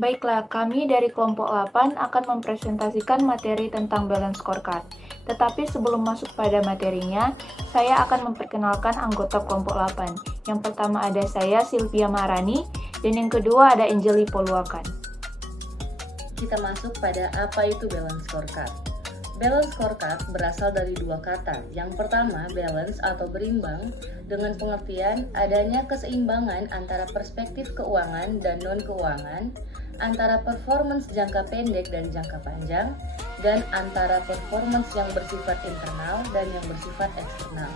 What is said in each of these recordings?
Baiklah, kami dari kelompok 8 akan mempresentasikan materi tentang balance scorecard. Tetapi sebelum masuk pada materinya, saya akan memperkenalkan anggota kelompok 8. Yang pertama ada saya, Sylvia Marani, dan yang kedua ada Anjeli Poluakan. Kita masuk pada apa itu balance scorecard. Balance scorecard berasal dari dua kata. Yang pertama, balance atau berimbang, dengan pengertian adanya keseimbangan antara perspektif keuangan dan non-keuangan, antara performance jangka pendek dan jangka panjang, dan antara performance yang bersifat internal dan yang bersifat eksternal.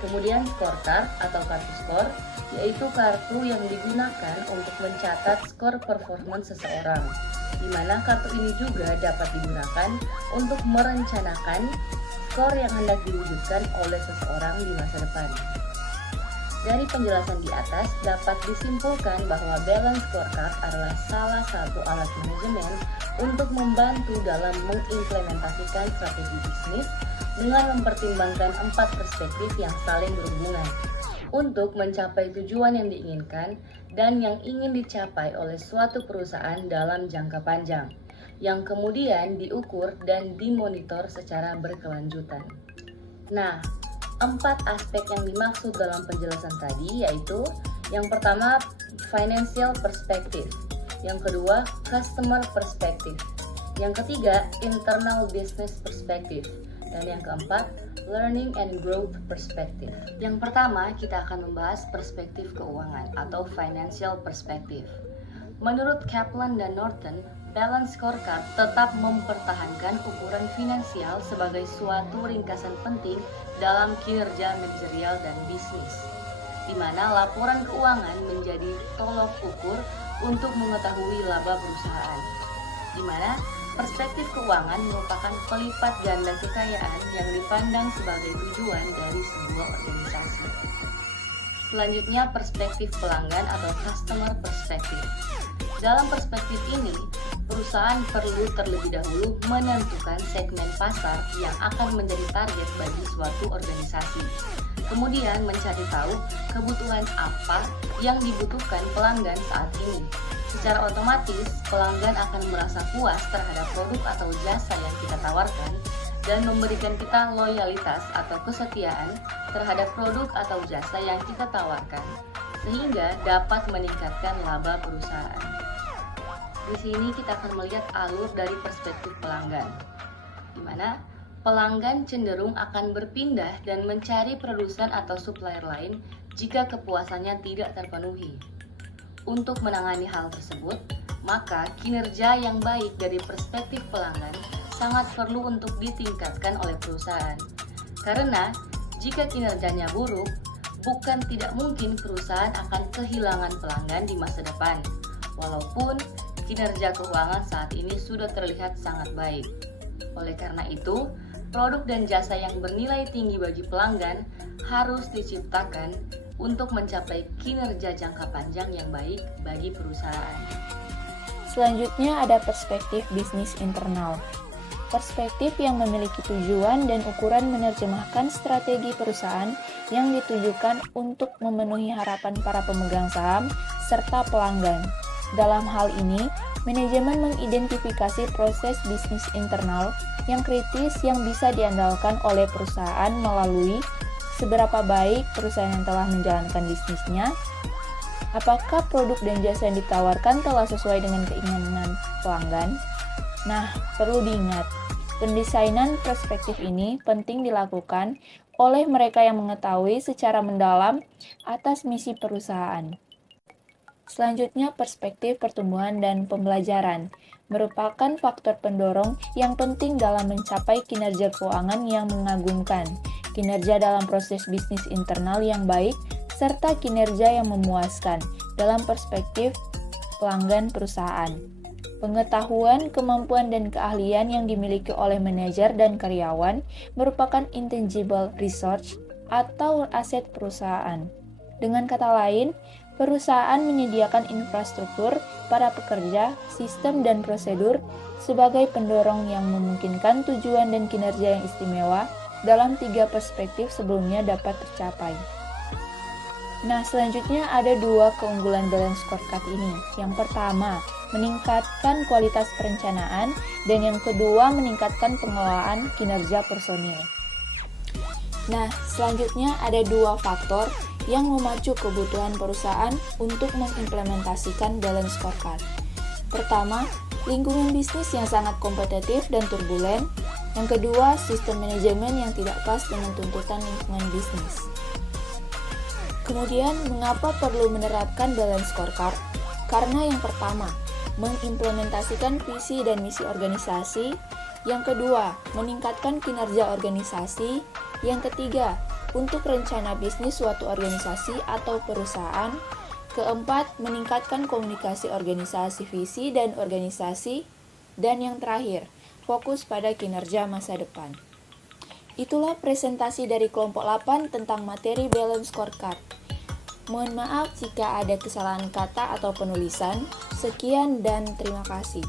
Kemudian scorecard atau kartu skor, yaitu kartu yang digunakan untuk mencatat skor performance seseorang, di mana kartu ini juga dapat digunakan untuk merencanakan skor yang hendak diwujudkan oleh seseorang di masa depan. Dari penjelasan di atas dapat disimpulkan bahwa balance scorecard adalah salah satu alat manajemen untuk membantu dalam mengimplementasikan strategi bisnis dengan mempertimbangkan 4 perspektif yang saling berhubungan untuk mencapai tujuan yang diinginkan dan yang ingin dicapai oleh suatu perusahaan dalam jangka panjang, yang kemudian diukur dan dimonitor secara berkelanjutan. Nah, 4 aspek yang dimaksud dalam penjelasan tadi yaitu yang pertama financial perspective, yang kedua customer perspective, yang ketiga internal business perspective, dan yang keempat learning and growth perspective. Yang pertama kita akan membahas perspektif keuangan atau financial perspective. Menurut Kaplan dan Norton, balance scorecard tetap mempertahankan ukuran finansial sebagai suatu ringkasan penting dalam kinerja manajerial dan bisnis, di mana laporan keuangan menjadi tolok ukur untuk mengetahui laba perusahaan, di mana perspektif keuangan merupakan pelipat ganda kekayaan yang dipandang sebagai tujuan dari sebuah organisasi. Selanjutnya, perspektif pelanggan atau customer perspective. Dalam perspektif ini, perusahaan perlu terlebih dahulu menentukan segmen pasar yang akan menjadi target bagi suatu organisasi. Kemudian mencari tahu kebutuhan apa yang dibutuhkan pelanggan saat ini. Secara otomatis, pelanggan akan merasa puas terhadap produk atau jasa yang kita tawarkan dan memberikan kita loyalitas atau kesetiaan terhadap produk atau jasa yang kita tawarkan, sehingga dapat meningkatkan laba perusahaan. Di sini kita akan melihat alur dari perspektif pelanggan, di mana pelanggan cenderung akan berpindah dan mencari produsen atau supplier lain jika kepuasannya tidak terpenuhi. Untuk menangani hal tersebut, maka kinerja yang baik dari perspektif pelanggan sangat perlu untuk ditingkatkan oleh perusahaan. Karena jika kinerjanya buruk, bukan tidak mungkin perusahaan akan kehilangan pelanggan di masa depan, walaupun kinerja keuangan saat ini sudah terlihat sangat baik. Oleh karena itu, produk dan jasa yang bernilai tinggi bagi pelanggan harus diciptakan untuk mencapai kinerja jangka panjang yang baik bagi perusahaan. Selanjutnya ada perspektif bisnis internal. Perspektif yang memiliki tujuan dan ukuran menerjemahkan strategi perusahaan yang ditujukan untuk memenuhi harapan para pemegang saham serta pelanggan. Dalam hal ini, manajemen mengidentifikasi proses bisnis internal yang kritis yang bisa diandalkan oleh perusahaan melalui seberapa baik perusahaan yang telah menjalankan bisnisnya, apakah produk dan jasa yang ditawarkan telah sesuai dengan keinginan pelanggan. Nah, perlu diingat, pendesainan perspektif ini penting dilakukan oleh mereka yang mengetahui secara mendalam atas misi perusahaan. Selanjutnya, perspektif pertumbuhan dan pembelajaran merupakan faktor pendorong yang penting dalam mencapai kinerja keuangan yang mengagumkan, kinerja dalam proses bisnis internal yang baik, serta kinerja yang memuaskan dalam perspektif pelanggan perusahaan. Pengetahuan, kemampuan, dan keahlian yang dimiliki oleh manajer dan karyawan merupakan intangible resource atau aset perusahaan. Dengan kata lain, perusahaan menyediakan infrastruktur, para pekerja, sistem, dan prosedur sebagai pendorong yang memungkinkan tujuan dan kinerja yang istimewa dalam 3 perspektif sebelumnya dapat tercapai. Nah, selanjutnya ada 2 keunggulan balance scorecard ini. Yang pertama, meningkatkan kualitas perencanaan, dan yang kedua, meningkatkan pengelolaan kinerja personil. Nah, selanjutnya ada 2 faktor yang memacu kebutuhan perusahaan untuk mengimplementasikan balance scorecard. Pertama, lingkungan bisnis yang sangat kompetitif dan turbulen. Yang kedua, sistem manajemen yang tidak pas dengan tuntutan lingkungan bisnis. Kemudian, mengapa perlu menerapkan balance scorecard? Karena yang pertama, mengimplementasikan visi dan misi organisasi. Yang kedua, meningkatkan kinerja organisasi. Yang ketiga, untuk rencana bisnis suatu organisasi atau perusahaan. Keempat, meningkatkan komunikasi organisasi visi dan organisasi. Dan yang terakhir, fokus pada kinerja masa depan. Itulah presentasi dari kelompok 8 tentang materi balance scorecard. Mohon maaf jika ada kesalahan kata atau penulisan. Sekian dan terima kasih.